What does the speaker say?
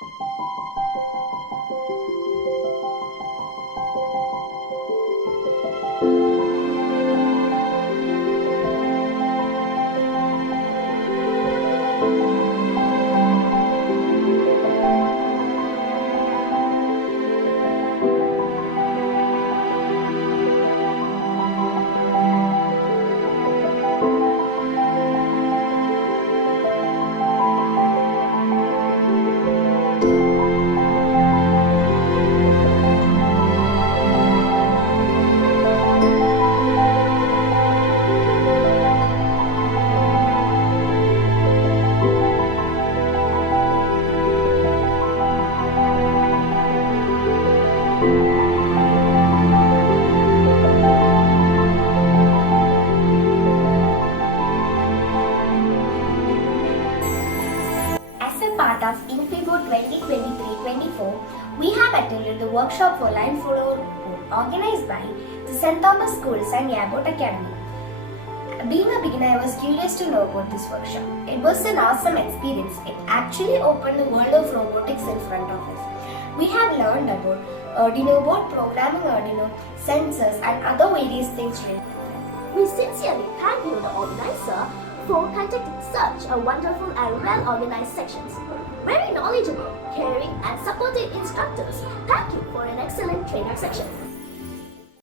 As a part of Infibo 2023-24, we have attended the workshop for line follower organized by the St.Thomas Schools and Airport Academy. Being a beginner, I was curious to know about this workshop. It was an awesome experience. It actually opened the world of robotics in front of us. We have learned about Arduino board, programming Arduino, sensors and other various things related. We sincerely thank you, the organizer, for conducting such a wonderful and well-organized sections. Very knowledgeable, caring and supportive instructors. Thank you for an excellent trainer section.